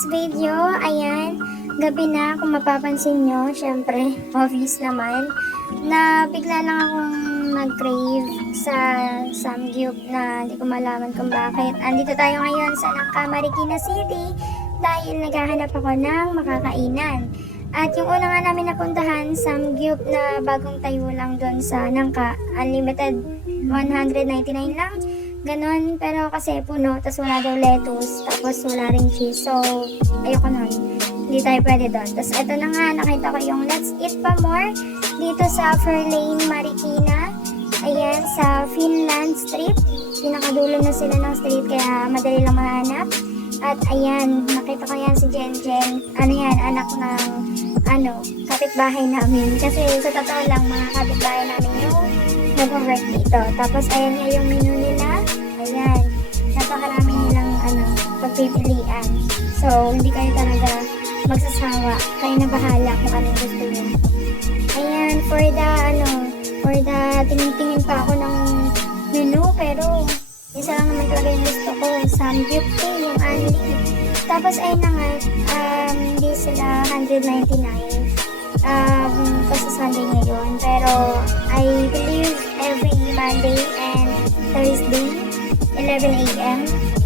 today's video, ayan, gabi na kung mapapansin nyo, syempre, obvious naman, na bigla lang akong nag-crave sa samgyup na hindi ko malaman kung bakit. Andito tayo ngayon sa Nangka, Marikina City dahil naghahanap ako ng makakainan. At yung una nga namin napuntahan, samgyup na bagong tayo lang doon sa Nangka, unlimited 199 lang. Ganon, pero kasi puno, tapos wala daw lettuce, tapos wala ring cheese. So, ayoko nun. Hindi tayo pwede doon. Tapos ito na nga, nakita ko yung Let's Eat Pa More dito sa Fairlane, Marikina. Ayan, sa Finland Street. Pinakadulo na sila ng street, kaya madali lang mahanap. At ayan, nakita ko yan si Jen Jen. Ano yan, anak ng, kapitbahay namin. Kasi sa totoo lang, mga kapitbahay namin yung nag-work dito. Tapos ayan nga yung menu nila. Ayan. Napakarami nilang pagpipilian. So, hindi kayo talaga magsasawa. Kayo na bahala kung anong gusto niyo. Ayan, for the tingin pa ako ng menu, pero isa lang naman talaga yung gusto ko. Samgyup yung only. Tapos ayun na nga, hindi sila 199. Kasi Sunday ngayon. Pero I believe every Monday and Thursday 11 a.m.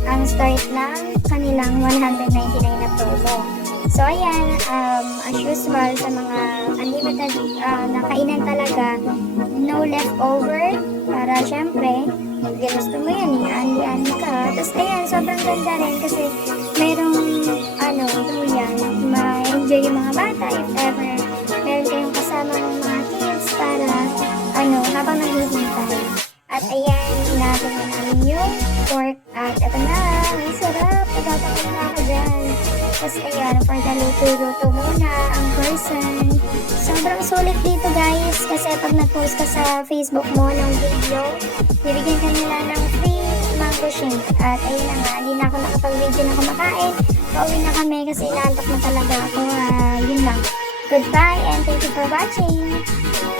ang start ng kanilang 199 na promo. So ayan, as usual sa mga unlimited na kainan talaga, no leftover para syempre gusto mo yan, i-ani ka. Tapos ayan, sobrang ganda rin kasi merong duyan, ma-enjoy yung mga bata if ever meron kayong kasama ng mga kids para habang naghihintay. At ayan, hinagin na namin yung pork at eto na, ang sarap, pagkatakin na ako dyan. Tapos ayan, for the luto-luto muna ang person. Sobrang sulit dito guys, kasi pag nag-post ka sa Facebook mo ng video, bibigyan ka nila ng free mango shake. At ayun na nga, hindi na ako nakapag-video na kumakain. Pauwi na kami kasi inaantok na talaga ako. Yun lang. Goodbye and thank you for watching.